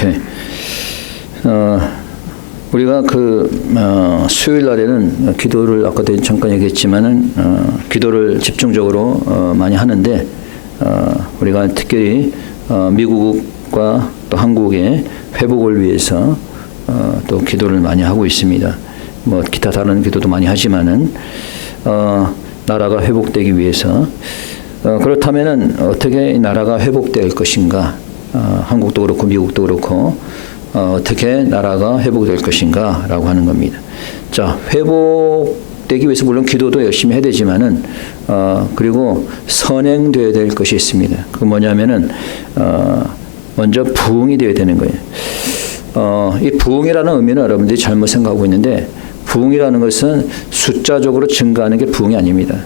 오케이. 우리가 수요일 날에는 기도를 아까도 잠깐 얘기했지만은 기도를 집중적으로 많이 하는데 우리가 특별히 미국과 또 한국의 회복을 위해서 또 기도를 많이 하고 있습니다. 뭐 기타 다른 기도도 많이 하지만은 나라가 회복되기 위해서 그렇다면은 어떻게 나라가 회복될 것인가? 한국도 그렇고 미국도 그렇고 어떻게 나라가 회복될 것인가라고 하는 겁니다. 자, 회복되기 위해서 물론 기도도 열심히 해야 되지만은 그리고 선행되어야 될 것이 있습니다. 그 뭐냐면은 먼저 부흥이 되어야 되는 거예요. 이 부흥이라는 의미는 여러분들이 잘못 생각하고 있는데 부흥이라는 것은 숫자적으로 증가하는 게 부흥이 아닙니다.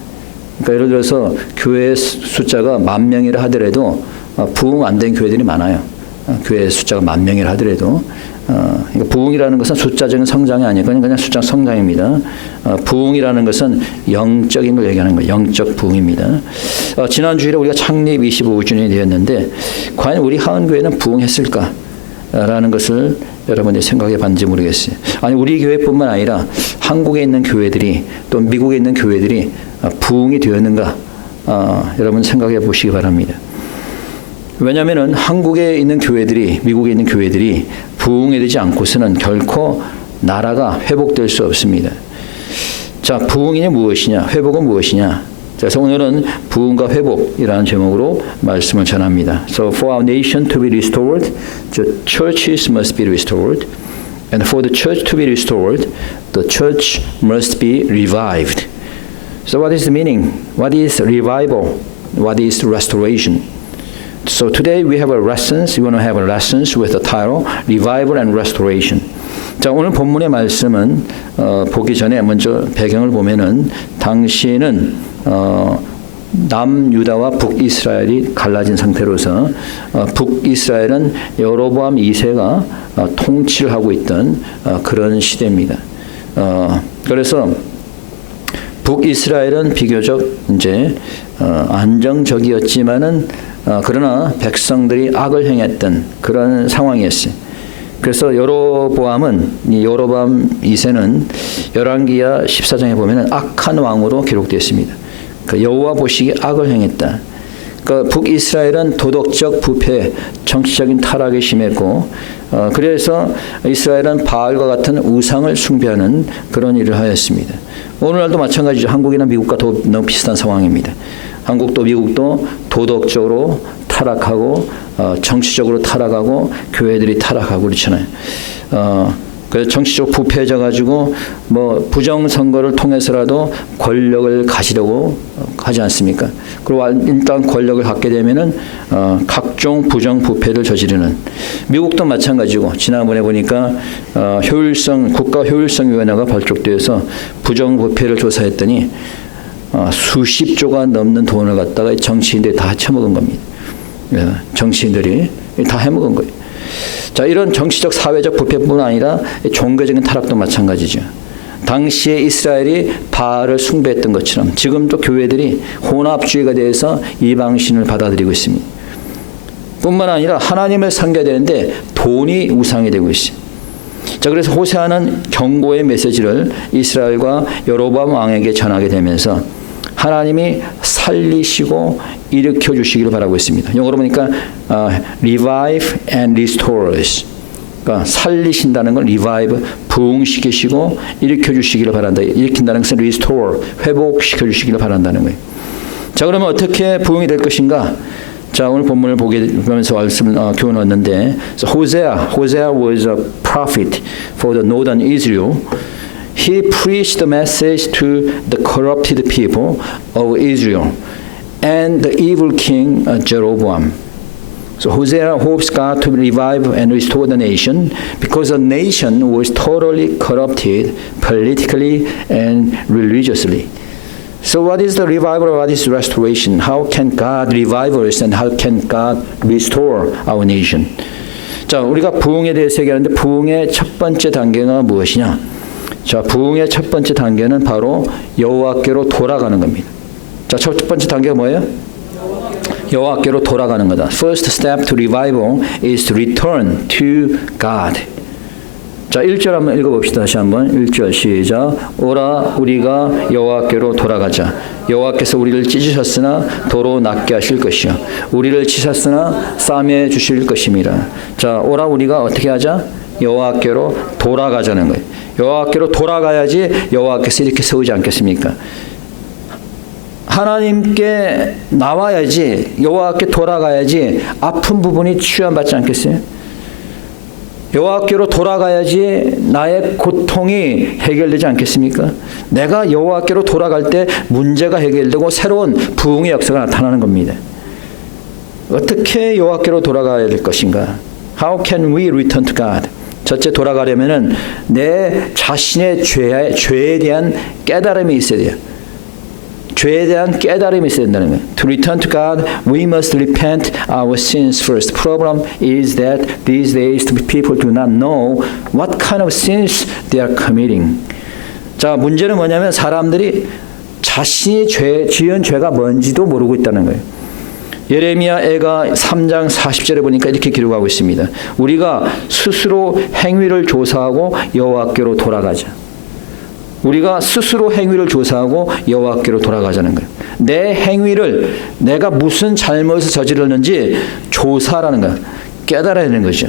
그러니까 예를 들어서 교회 숫자가 10,000명이라 하더라도 부흥 안 된 교회들이 많아요. 교회 숫자가 10,000명이라 하더라도 그러니까 부흥이라는 것은 숫자적인 성장이 아니고 그냥 숫자 성장입니다. 부흥이라는 것은 영적인 걸 얘기하는 거예요. 영적 부흥입니다. 지난 주일에 우리가 창립 25주년이 되었는데 과연 우리 하은교회는 부흥했을까? 라는 것을 여러분이 생각해 봤는지 모르겠어요. 아니 우리 교회뿐만 아니라 한국에 있는 교회들이 또 미국에 있는 교회들이 부흥이 되었는가? 여러분 생각해 보시기 바랍니다. 왜냐하면 한국에 있는 교회들이 미국에 있는 교회들이 부흥이 되지 않고서는 결코 나라가 회복될 수 없습니다. 자, 부흥이 무엇이냐? 회복은 무엇이냐? 그래서 오늘은 부흥과 회복이라는 제목으로 말씀을 전합니다. So for our nation to be restored, the churches must be restored, and for the church to be restored, the church must be revived. So what is the meaning? What is revival? What is restoration? So today we have a lessons. We want to have a lessons with the title Revival and Restoration. 자, 오늘 본문의 말씀은 보기 전에 먼저 배경을 보면은 당시에는 남유다와 북이스라엘이 갈라진 상태로서 북이스라엘은 여로보암 2세가 통치를 하고 있던 그런 시대입니다. 그래서 북이스라엘은 비교적 이제 안정적이었지만은 그러나 백성들이 악을 행했던 그런 상황이었어요. 그래서 여로보암 2세는 열왕기야 14장에 보면은 악한 왕으로 기록되어 있습니다. 그 여호와 보시기에 악을 행했다. 그 북이스라엘은 도덕적 부패, 정치적인 타락이 심했고, 그래서 이스라엘은 바알과 같은 우상을 숭배하는 그런 일을 하였습니다. 오늘날도 마찬가지죠. 한국이나 미국과 너무 비슷한 상황입니다. 한국도 미국도 도덕적으로 타락하고 정치적으로 타락하고 교회들이 타락하고 그렇잖아요. 그래서 정치적 부패해져 가지고 뭐 부정 선거를 통해서라도 권력을 가지려고 하지 않습니까? 그리고 일단 권력을 갖게 되면은 각종 부정 부패를 저지르는 미국도 마찬가지고 지난번에 보니까 국가 효율성위원회가 발족되어서 부정 부패를 조사했더니 수십조가 넘는 돈을 갖다가 정치인들이 다 처먹은 겁니다. 정치인들이 다 해먹은 거예요. 자, 이런 정치적 사회적 부패뿐 아니라 종교적인 타락도 마찬가지죠. 당시에 이스라엘이 바알을 숭배했던 것처럼 지금도 교회들이 혼합주의가 돼서 이방신을 받아들이고 있습니다. 뿐만 아니라 하나님을 섬겨야 되는데 돈이 우상이 되고 있어요. 자, 그래서 호세아는 경고의 메시지를 이스라엘과 여로보암 왕에게 전하게 되면서 하나님이 살리시고 일으켜 주시기를 바라고 있습니다. 영어로 보니까 revive and restores. 그러니까 살리신다는 건 revive, 부흥시키시고 일으켜 주시기를 바란다. 일으킨다는 것은 restore, 회복시켜 주시기를 바란다는 거예요. 자, 그러면 어떻게 부흥이 될 것인가? 자, 오늘 본문을 보면서 교훈을 얻는데, so Hosea was a prophet for the northern Israel. He preached the message to the corrupted people of Israel and the evil king Jeroboam. So Hosea hopes God to revive and restore the nation because the nation was totally corrupted politically and religiously. So what is the revival or what is restoration? How can God revive us and how can God restore our nation? 자, 우리가 부흥에 대해서 얘기하는데 부흥의 첫 번째 단계가 무엇이냐? 자, 부흥의 첫 번째 단계는 바로 여호와께로 돌아가는 겁니다. 자, 첫 번째 단계가 뭐예요? 여호와께로 돌아가는 거다. First step to revival is to return to God. 자, 1절 한번 읽어봅시다. 다시 한번 1절 시작. 오라 우리가 여호와께로 돌아가자. 여호와께서 우리를 찢으셨으나 도로 낫게 하실 것이요 우리를 치셨으나 싸매 주실 것임이라. 자, 오라 우리가 어떻게 하자? 여호와께로 돌아가자는 거예요. 여호와께로 돌아가야지 여호와께서 이렇게 세우지 않겠습니까? 하나님께 나와야지, 여호와께 돌아가야지 아픈 부분이 치유받지 않겠어요? 여호와께로 돌아가야지 나의 고통이 해결되지 않겠습니까? 내가 여호와께로 돌아갈 때 문제가 해결되고 새로운 부흥의 역사가 나타나는 겁니다. 어떻게 여호와께로 돌아가야 될 것인가? How can we return to God? 첫째, 돌아가려면은 내 자신의 죄에 대한 깨달음이 있어야 돼요. 죄에 대한 깨달음이 있어야 된다는 거예요. To return to God, we must repent our sins first. Problem is that these days people do not know what kind of sins they are committing. 자, 문제는 뭐냐면 사람들이 자신이 지은 죄가 뭔지도 모르고 있다는 거예요. 예레미야가 3장 40절에 보니까 이렇게 기록하고 있습니다. 우리가 스스로 행위를 조사하고 여호와께로 돌아가자. 우리가 스스로 행위를 조사하고 여호와께로 돌아가자는 거예요. 내 행위를 내가 무슨 잘못을 저질렀는지 조사하라는 거예요. 깨달아야 되는 거죠.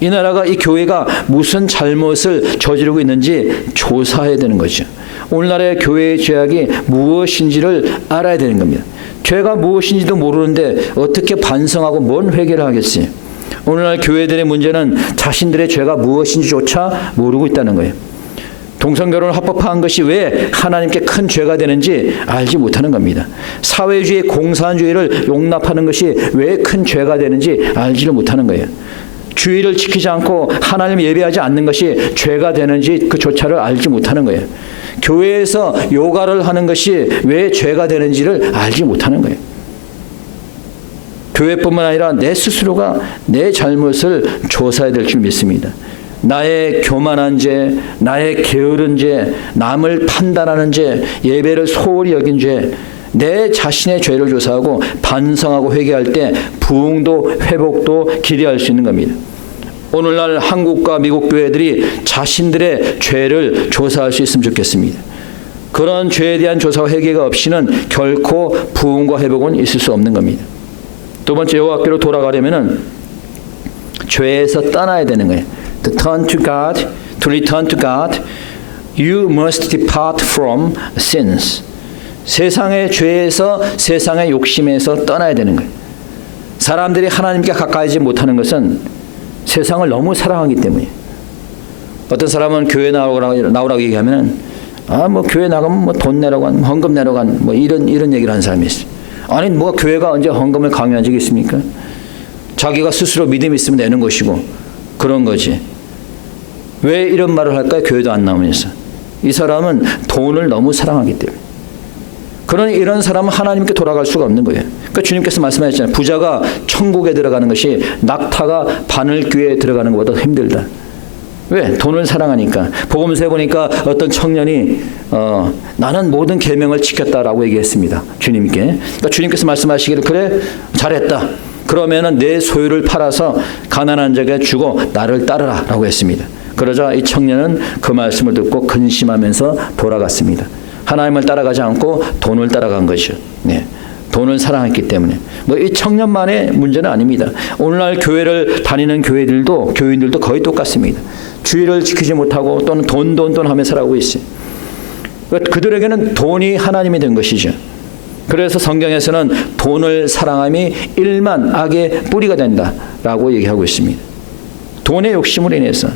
이 나라가, 이 교회가 무슨 잘못을 저지르고 있는지 조사해야 되는 거죠. 오늘날의 교회의 죄악이 무엇인지를 알아야 되는 겁니다. 죄가 무엇인지도 모르는데 어떻게 반성하고 뭔 회개를 하겠어요? 오늘날 교회들의 문제는 자신들의 죄가 무엇인지조차 모르고 있다는 거예요. 동성결혼을 합법화한 것이 왜 하나님께 큰 죄가 되는지 알지 못하는 겁니다. 사회주의, 공산주의를 용납하는 것이 왜 큰 죄가 되는지 알지를 못하는 거예요. 주의를 지키지 않고 하나님을 예배하지 않는 것이 죄가 되는지 그조차를 알지 못하는 거예요. 교회에서 요가를 하는 것이 왜 죄가 되는지를 알지 못하는 거예요. 교회뿐만 아니라 내 스스로가 내 잘못을 조사해야 될 줄 믿습니다. 나의 교만한 죄, 나의 게으른 죄, 남을 판단하는 죄, 예배를 소홀히 여긴 죄, 내 자신의 죄를 조사하고 반성하고 회개할 때 부흥도 회복도 기대할 수 있는 겁니다. 오늘날 한국과 미국 교회들이 자신들의 죄를 조사할 수 있으면 좋겠습니다. 그런 죄에 대한 조사와 회개가 없이는 결코 부흥과 회복은 있을 수 없는 겁니다. 두 번째, 여호와께로 돌아가려면은 죄에서 떠나야 되는 거예요. To turn to God, to return to God, you must depart from sins. 세상의 죄에서, 세상의 욕심에서 떠나야 되는 거예요. 사람들이 하나님께 가까이지 못하는 것은 세상을 너무 사랑하기 때문이에요. 어떤 사람은 교회 나오라고 얘기하면 뭐 교회 나가면 뭐 돈 내라고 한, 헌금 내라고 한, 뭐 이런 얘기를 하는 사람이 있어요. 아니, 뭐 교회가 언제 헌금을 강요한 적이 있습니까? 자기가 스스로 믿음이 있으면 내는 것이고 그런 거지. 왜 이런 말을 할까요? 교회도 안 나오면서. 이 사람은 돈을 너무 사랑하기 때문에. 그러니 이런 사람은 하나님께 돌아갈 수가 없는 거예요. 그러니까 주님께서 말씀하셨잖아요. 부자가 천국에 들어가는 것이 낙타가 바늘귀에 들어가는 것보다 힘들다. 왜? 돈을 사랑하니까. 복음서에 보니까 어떤 청년이 나는 모든 계명을 지켰다라고 얘기했습니다. 주님께. 그러니까 주님께서 말씀하시기를 그래? 잘했다. 그러면은 내 소유를 팔아서 가난한 자에게 주고 나를 따르라 라고 했습니다. 그러자 이 청년은 그 말씀을 듣고 근심하면서 돌아갔습니다. 하나님을 따라가지 않고 돈을 따라간 것이죠. 네. 돈을 사랑했기 때문에. 뭐 이 청년만의 문제는 아닙니다. 오늘날 교회를 다니는 교인들도 거의 똑같습니다. 주의를 지키지 못하고 또는 돈 하며 살아오고 있어요. 그들에게는 돈이 하나님이 된 것이죠. 그래서 성경에서는 돈을 사랑함이 일만 악의 뿌리가 된다라고 얘기하고 있습니다. 돈의 욕심으로 인해서.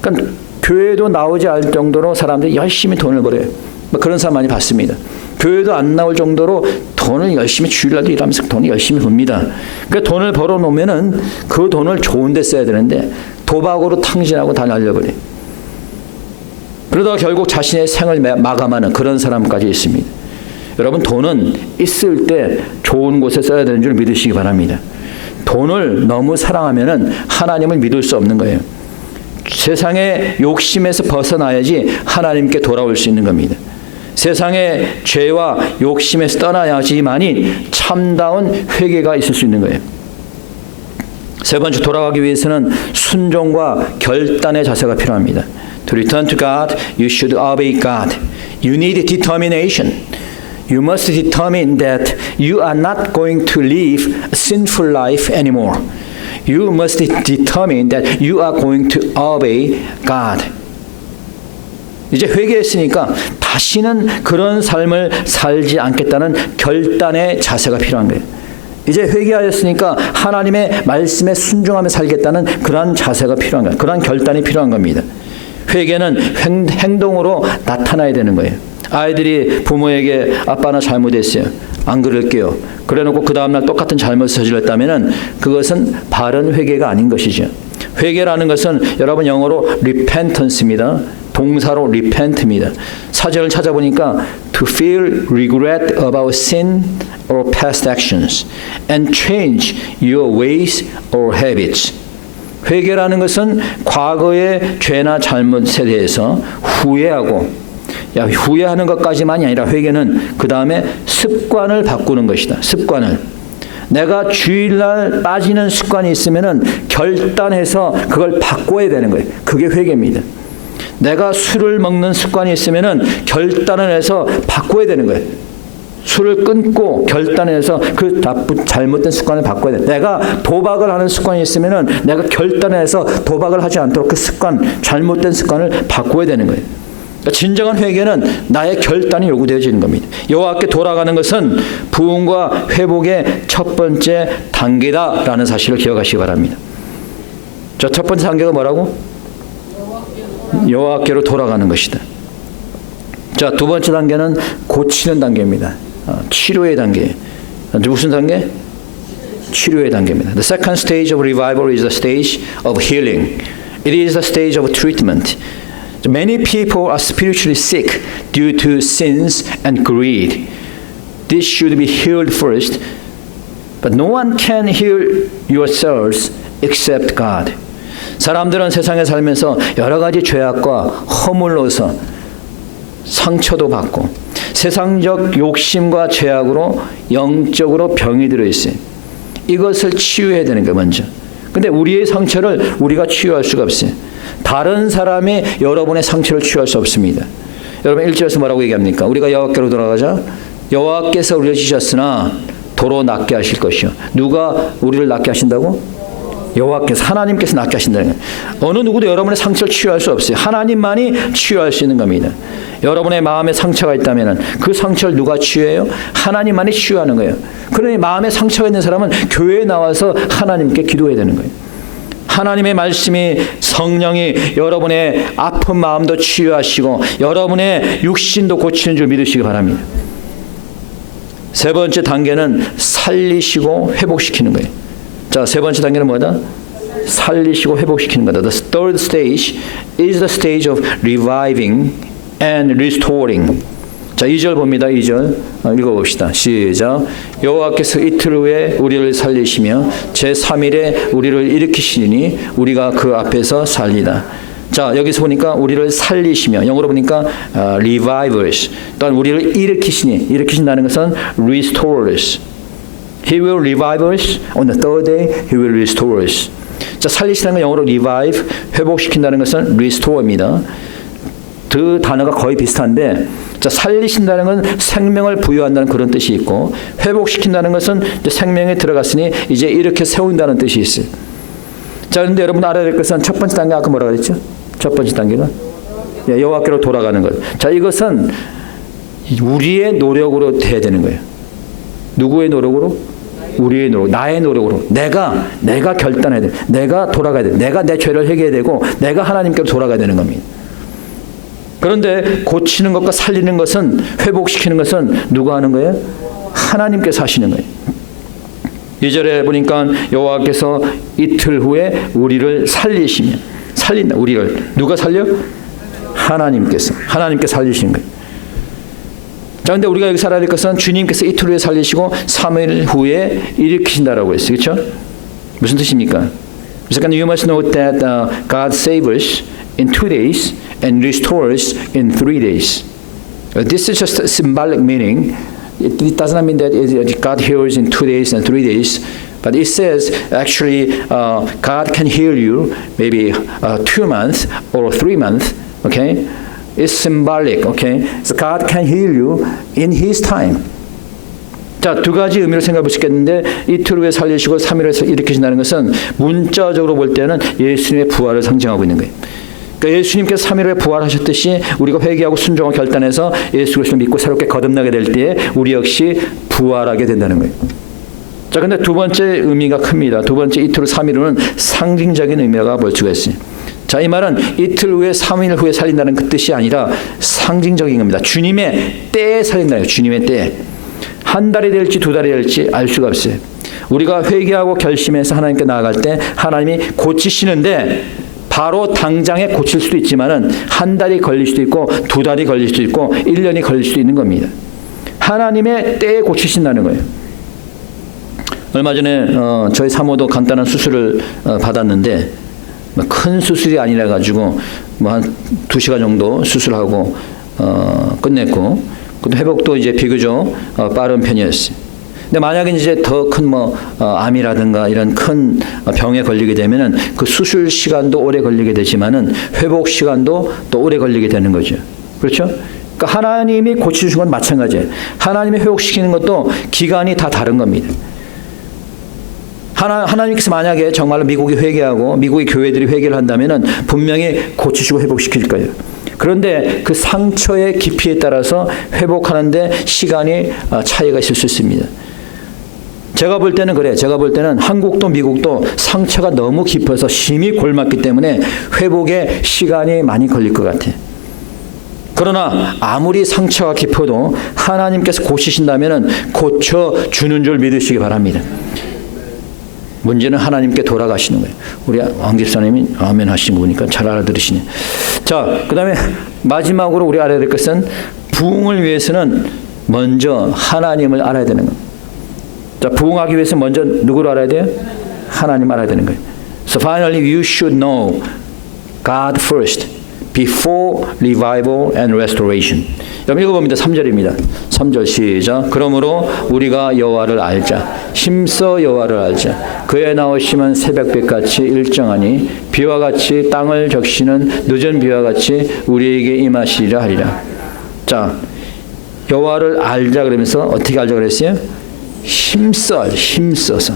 그러니까 교회도 나오지 않을 정도로 사람들이 열심히 돈을 벌어요. 뭐 그런 사람 많이 봤습니다. 교회도 안 나올 정도로 돈을 열심히 주일날도 일하면서 돈을 열심히 봅니다. 그러니까 돈을 벌어놓으면은 그 돈을 좋은 데 써야 되는데 도박으로 탕진하고 다 날려버려요. 그러다가 결국 자신의 생을 마감하는 그런 사람까지 있습니다. 여러분, 돈은 있을 때 좋은 곳에 써야 되는 줄 믿으시기 바랍니다. 돈을 너무 사랑하면은 하나님을 믿을 수 없는 거예요. 세상의 욕심에서 벗어나야지 하나님께 돌아올 수 있는 겁니다. 세상의 죄와 욕심에서 떠나야지만이 참다운 회개가 있을 수 있는 거예요. 세 번째, 돌아가기 위해서는 순종과 결단의 자세가 필요합니다. To return to God, you should obey God. You need determination. You must determine that you are not going to live a sinful life anymore. You must determine that you are going to obey God. 이제 회개했으니까 다시는 그런 삶을 살지 않겠다는 결단의 자세가 필요한 거예요. 이제 회개하였으니까 하나님의 말씀에 순종하며 살겠다는 그러한 자세가 필요한 거예요. 그러한 결단이 필요한 겁니다. 회개는 행동으로 나타나야 되는 거예요. 아이들이 부모에게 아빠 나 잘못했어요. 안 그럴게요. 그래놓고 그 다음날 똑같은 잘못을 저질렀다면 그것은 바른 회개가 아닌 것이죠. 회개라는 것은 여러분 영어로 repentance입니다. 동사로 repent입니다. 사전을 찾아보니까 to feel regret about sin or past actions and change your ways or habits. 회개라는 것은 과거의 죄나 잘못에 대해서 후회하고 후회하는 것까지만이 아니라 회개는 그 다음에 습관을 바꾸는 것이다. 습관을. 내가 주일날 빠지는 습관이 있으면은 결단해서 그걸 바꿔야 되는 거예요. 그게 회개입니다. 내가 술을 먹는 습관이 있으면은 결단을 해서 바꿔야 되는 거예요. 술을 끊고 결단해서 그 잘못된 습관을 바꿔야 돼. 내가 도박을 하는 습관이 있으면은 내가 결단해서 도박을 하지 않도록 그 습관, 잘못된 습관을 바꿔야 되는 거예요. 그러니까 진정한 회개는 나의 결단이 요구되어지는 겁니다. 여호와께 돌아가는 것은 부흥과 회복의 첫 번째 단계다라는 사실을 기억하시기 바랍니다. 자, 첫 번째 단계가 뭐라고? 여호와께로 돌아가는 것이다. 자, 두 번째 단계는 고치는 단계입니다. 치료의 단계. 무슨 단계? 치료의 단계입니다. The second stage of revival is the stage of healing. It is the stage of treatment. Many people are spiritually sick due to sins and greed. This should be healed first, but no one can heal your souls except God. 사람들은 세상에 살면서 여러 가지 죄악과 허물로서 상처도 받고 세상적 욕심과 죄악으로 영적으로 병이 들어있어요. 이것을 치유해야 되는 게 먼저. 근데 우리의 상처를 우리가 치유할 수가 없어요. 다른 사람이 여러분의 상처를 치유할 수 없습니다. 여러분 1절에서 뭐라고 얘기합니까? 우리가 여호와께로 돌아가자. 여호와께서 우리를 지셨으나 도로 낫게 하실 것이요. 누가 우리를 낫게 하신다고? 여호와께서, 하나님께서 낫게 하신다는 거예요. 어느 누구도 여러분의 상처를 치유할 수 없어요. 하나님만이 치유할 수 있는 겁니다. 여러분의 마음에 상처가 있다면 그 상처를 누가 치유해요? 하나님만이 치유하는 거예요. 그러니 마음에 상처가 있는 사람은 교회에 나와서 하나님께 기도해야 되는 거예요. 하나님의 말씀이, 성령이 여러분의 아픈 마음도 치유하시고 여러분의 육신도 고치는 줄 믿으시기 바랍니다. 세 번째 단계는 살리시고 회복시키는 거예요. 자, 세 번째 단계는 뭐다? 살리시고 회복시키는 거다. The third stage is the stage of reviving and restoring. 자, 2절 봅니다. 2절 읽어봅시다. 시작. 여호와께서 이틀 후에 우리를 살리시며 제3일에 우리를 일으키시니 우리가 그 앞에서 살리다. 자, 여기서 보니까 우리를 살리시며, 영어로 보니까 revivers, 또한 우리를 일으키시니, 일으키신다는 것은 restorers. He will revive us on the third day. He will restore us. 자, 살리시다는 건 영어로 revive, 회복시킨다는 것은 restore입니다. 그 단어가 거의 비슷한데, 자, 살리신다는 건 생명을 부여한다는 그런 뜻이 있고, 회복시킨다는 것은 이제 생명에 들어갔으니 이제 이렇게 세운다는 뜻이 있어요. 자, 그런데 여러분 알아야 될 것은 첫 번째 단계, 아까 뭐라고 그랬죠? 첫 번째 단계가 여호와께로 돌아가는 것. 자, 이것은 우리의 노력으로 돼야 되는 거예요. 누구의 노력으로? 우리의 노력, 나의 노력으로. 내가 결단해야 돼. 내가 돌아가야 돼. 내가 내 죄를 회개해야 되고, 내가 하나님께로 돌아가야 되는 겁니다. 그런데 고치는 것과 살리는 것은, 회복시키는 것은 누가 하는 거예요? 하나님께서 하시는 거예요. 2절에 보니까 여호와께서 이틀 후에 우리를 살리시며, 살린다. 우리를 누가 살려? 하나님께서 살리시는 거예요. 자, 근데 우리가 여기 살아야 될 것은 주님께서 이틀 후에 살리시고 3일 후에 일으키신다라고 했어요. 그렇죠? 무슨 뜻입니까? Second, you must know that God saves in 2 days and restores in 3 days. This is just a symbolic meaning. It does not mean that God heals in 2 days and 3 days. But it says actually God can heal you maybe 2 months or 3 months. Okay, it's symbolic. Okay, so God can heal you in His time. 자, 두 가지 의미로 생각해 볼 수 있겠는데 이틀 후에 살리시고 3일 후에 일으키신다는 것은 문자적으로 볼 때는 예수님의 부활을 상징하고 있는 거예요. 그러니까 예수님께서 3일 후에 부활하셨듯이 우리가 회개하고 순종을 결단해서 예수 그리스도를 믿고 새롭게 거듭나게 될 때에 우리 역시 부활하게 된다는 거예요. 자, 근데 두 번째 의미가 큽니다. 두 번째 이틀 후 3일 후는 상징적인 의미가 볼 수가 있어요. 자, 이 말은 이틀 후에 3일 후에 살린다는 그 뜻이 아니라 상징적인 겁니다. 주님의 때에 살린다는 거예요. 주님의 때에. 한 달이 될지 2달이 될지 알 수가 없어요. 우리가 회개하고 결심해서 하나님께 나아갈 때 하나님이 고치시는데 바로 당장에 고칠 수도 있지만은 한 달이 걸릴 수도 있고 2달이 걸릴 수도 있고 1년이 걸릴 수도 있는 겁니다. 하나님의 때에 고치신다는 거예요. 얼마 전에 저희 사모도 간단한 수술을 받았는데 큰 수술이 아니라 가지고 뭐 한 2시간 정도 수술하고 끝냈고 그 회복도 이제 비교적 빠른 편이었어요. 근데 만약에 이제 더 큰 암이라든가 이런 큰 병에 걸리게 되면은 그 수술 시간도 오래 걸리게 되지만은 회복 시간도 또 오래 걸리게 되는 거죠. 그렇죠? 그러니까 하나님이 고치시는 건 마찬가지예요. 하나님이 회복시키는 것도 기간이 다 다른 겁니다. 하나님께서 만약에 정말로 미국이 회개하고 미국의 교회들이 회개를 한다면은 분명히 고치시고 회복시킬 거예요. 그런데 그 상처의 깊이에 따라서 회복하는데 시간이 차이가 있을 수 있습니다. 제가 볼 때는 그래요. 제가 볼 때는 한국도 미국도 상처가 너무 깊어서 심히 골맞기 때문에 회복에 시간이 많이 걸릴 것 같아요. 그러나 아무리 상처가 깊어도 하나님께서 고치신다면 고쳐주는 줄 믿으시기 바랍니다. 문제는 하나님께 돌아가시는 거예요. 우리 왕 집사님이 아멘 하시는 거 보니까 잘 알아들으시네. 자, 그 다음에 마지막으로 우리 알아야 될 것은 부흥을 위해서는 먼저 하나님을 알아야 되는 겁니다. 자, 부흥하기 위해서 먼저 누구를 알아야 돼요? 하나님 알아야 되는 거예요. So finally you should know God first before revival and restoration. 여러분 읽어봅니다. 3절입니다. 3절 시작. 그러므로 우리가 여호와를 알자. 힘써 여호와를 알자. 그의 나오심은 새벽빛같이 일정하니 비와 같이 땅을 적시는 늦은 비와 같이 우리에게 임하시리라 하리라. 자, 여호와를 알자 그러면서 어떻게 알자 그랬어요? 힘써서.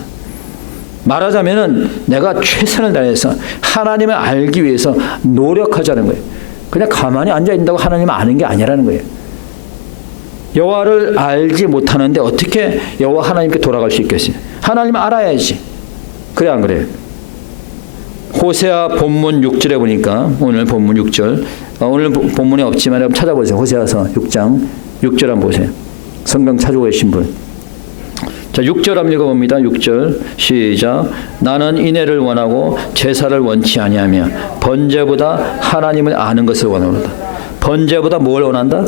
말하자면은 내가 최선을 다해서 하나님을 알기 위해서 노력하자는 거예요. 그냥 가만히 앉아 있는다고 하나님을 아는 게 아니라는 거예요. 여호와를 알지 못하는데 어떻게 여호와 하나님께 돌아갈 수 있겠어요? 하나님을 알아야지. 그래 안 그래요? 호세아 본문 6절에 보니까 오늘 본문 6절 오늘 본문에 없지만 여러분 찾아보세요. 호세아서 6장 6절 한번 보세요. 성경 찾아오고 계신 분. 자, 6절 한번 읽어봅니다. 6절 시작. 나는 인애를 원하고 제사를 원치 아니하며 번제보다 하나님을 아는 것을 원하노라. 번제보다 뭘 원한다?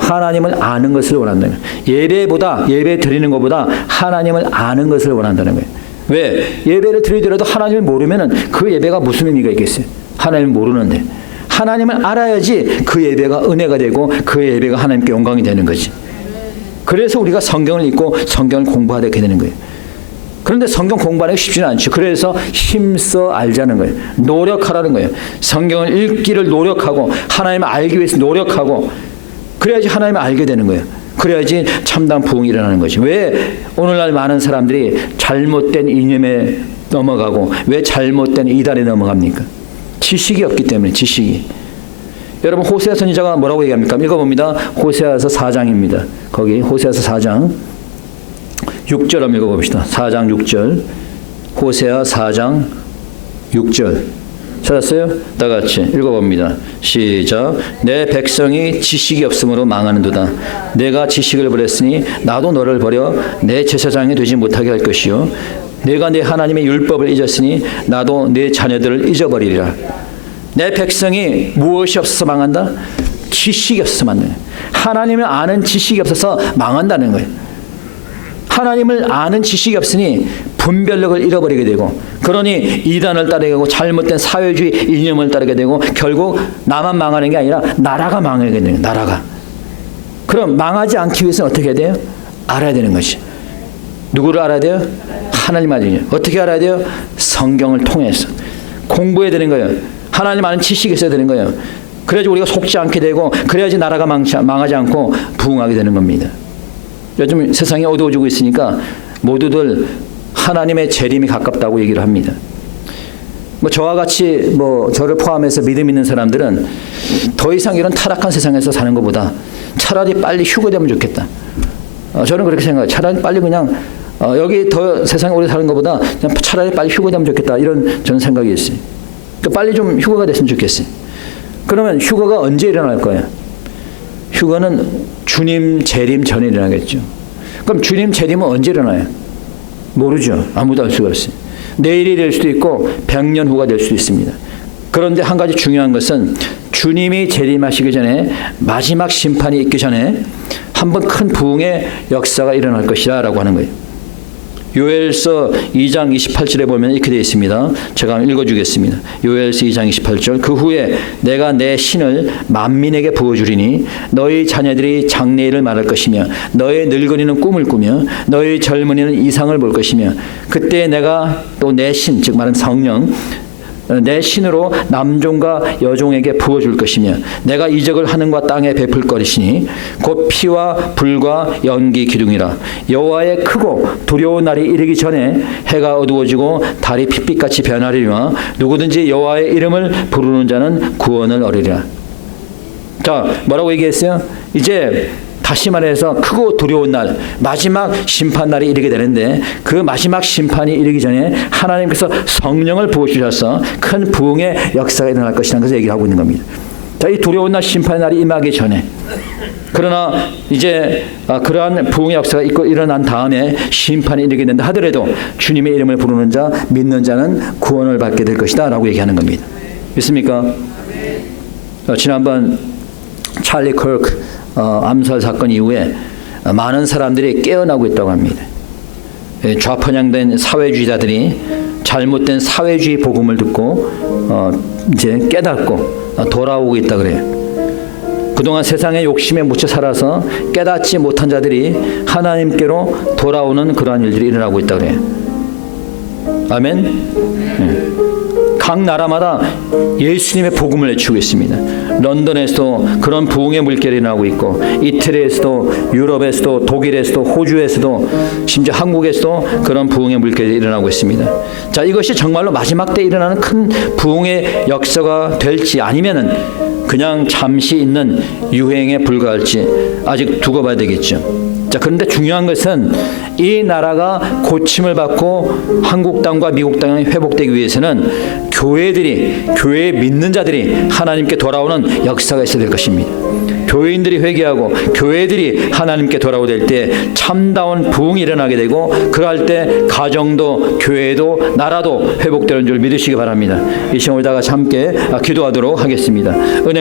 하나님을 아는 것을 원한다는 거예요. 예배 드리는 것보다 하나님을 아는 것을 원한다는 거예요. 왜? 예배를 드리더라도 하나님을 모르면은 그 예배가 무슨 의미가 있겠어요? 하나님을 모르는데 하나님을 알아야지 그 예배가 은혜가 되고 그 예배가 하나님께 영광이 되는 거지. 그래서 우리가 성경을 읽고 성경을 공부하게 되는 거예요. 그런데 성경 공부하는 게 쉽지는 않죠. 그래서 힘써 알자는 거예요. 노력하라는 거예요. 성경을 읽기를 노력하고 하나님을 알기 위해서 노력하고 그래야지 하나님을 알게 되는 거예요. 그래야지 참다운 부흥이 일어나는 거지. 왜 오늘날 많은 사람들이 잘못된 이념에 넘어가고 왜 잘못된 이단에 넘어갑니까? 지식이 없기 때문에. 지식이. 여러분 호세아 선지자가 뭐라고 얘기합니까? 읽어봅니다. 호세아서 4장입니다. 거기 호세아서 4장 6절 한번 읽어봅시다. 4장 6절 호세아 4장 6절 찾았어요? 다 같이 읽어봅니다. 시작. 내 백성이 지식이 없으므로 망하는도다. 내가 지식을 버렸으니 나도 너를 버려 내 제사장이 되지 못하게 할 것이요 내가 내 하나님의 율법을 잊었으니 나도 내 자녀들을 잊어버리리라. 내 백성이 무엇이 없어서 망한다? 지식이 없어서 망한다. 하나님을 아는 지식이 없어서 망한다는 거예요. 하나님을 아는 지식이 없으니 분별력을 잃어버리게 되고 그러니 이단을 따르게 되고 잘못된 사회주의 이념을 따르게 되고 결국 나만 망하는 게 아니라 나라가 망하게 되는 거예요. 나라가. 그럼 망하지 않기 위해서는 어떻게 해야 돼요? 알아야 되는 것이. 누구를 알아야 돼요? 하나님 알아야. 어떻게 알아야 돼요? 성경을 통해서 공부해야 되는 거예요. 하나님 아는 지식이 있어야 되는 거예요. 그래야지 우리가 속지 않게 되고, 그래야지 나라가 망하지 않고 부흥하게 되는 겁니다. 요즘 세상이 어두워지고 있으니까 모두들 하나님의 재림이 가깝다고 얘기를 합니다. 뭐 저와 같이 저를 포함해서 믿음 있는 사람들은 더 이상 이런 타락한 세상에서 사는 것보다 차라리 빨리 휴거되면 좋겠다. 저는 그렇게 생각해요. 차라리 빨리 그냥 여기 더 세상에 오래 사는 것보다 그냥 차라리 빨리 휴거되면 좋겠다. 이런 저는 생각이 있어요. 빨리 좀 휴거가 됐으면 좋겠어요. 그러면 휴거가 언제 일어날 거예요? 휴거는 주님 재림 전에 일어나겠죠. 그럼 주님 재림은 언제 일어나요? 모르죠. 아무도 알 수가 없어요. 내일이 될 수도 있고 100년 후가 될 수도 있습니다. 그런데 한 가지 중요한 것은 주님이 재림하시기 전에, 마지막 심판이 있기 전에 한번 큰 부흥의 역사가 일어날 것이다 라고 하는 거예요. 요엘서 2장 28절에 보면 이렇게 되어 있습니다. 제가 한번 읽어주겠습니다. 요엘서 2장 28절. 그 후에 내가 내 신을 만민에게 부어주리니 너희 자녀들이 장래일을 말할 것이며 너희 늙은이는 꿈을 꾸며 너희 젊은이는 이상을 볼 것이며 그때 내가 또 내 신, 즉 말하는 성령, 내 신으로 남종과 여종에게 부어줄 것이며 내가 이적을 하늘과 땅에 베풀 것이니 곧 피와 불과 연기 기둥이라. 여호와의 크고 두려운 날이 이르기 전에 해가 어두워지고 달이 핏빛같이 변하리라. 누구든지 여호와의 이름을 부르는 자는 구원을 얻으리라. 자, 뭐라고 얘기했어요? 이제 다시 말해서 크고 두려운 날, 마지막 심판 날이 이르게 되는데, 그 마지막 심판이 이르기 전에 하나님께서 성령을 부어주셔서 큰 부흥의 역사가 일어날 것이라는 것을 얘기를 하고 있는 겁니다. 자, 이 두려운 날, 심판의 날이 임하기 전에, 그러나 이제 그러한 부흥의 역사가 있고 일어난 다음에 심판이 이르게 된다 하더라도 주님의 이름을 부르는 자, 믿는 자는 구원을 받게 될 것이다 라고 얘기하는 겁니다. 믿습니까? 지난번 찰리 커크 암살 사건 이후에 많은 사람들이 깨어나고 있다고 합니다. 좌편향된 사회주의자들이 잘못된 사회주의 복음을 듣고 이제 깨닫고 돌아오고 있다 그래요. 그동안 세상의 욕심에 묻혀 살아서 깨닫지 못한 자들이 하나님께로 돌아오는 그러한 일들이 일어나고 있다 그래요. 아멘. 네. 각 나라마다 예수님의 복음을 외치고 있습니다. 런던에서도 그런 부흥의 물결이 나오고 있고, 이태리에서도, 유럽에서도, 독일에서도, 호주에서도, 심지어 한국에서도 그런 부흥의 물결이 일어나고 있습니다. 자, 이것이 정말로 마지막 때 일어나는 큰 부흥의 역사가 될지 아니면은 그냥 잠시 있는 유행에 불과할지 아직 두고 봐야 되겠죠. 자, 그런데 중요한 것은 이 나라가 고침을 받고 한국 땅과 미국 땅이 회복되기 위해서는 교회 믿는 자들이 하나님께 돌아오는 역사가 있어야 될 것입니다. 교인들이 회개하고 교회들이 하나님께 돌아오될 때 참다운 부흥이 일어나게 되고, 그럴 때 가정도 교회도 나라도 회복되는 줄 믿으시기 바랍니다. 이 시간 우리 다 같이 함께 기도하도록 하겠습니다. 은혜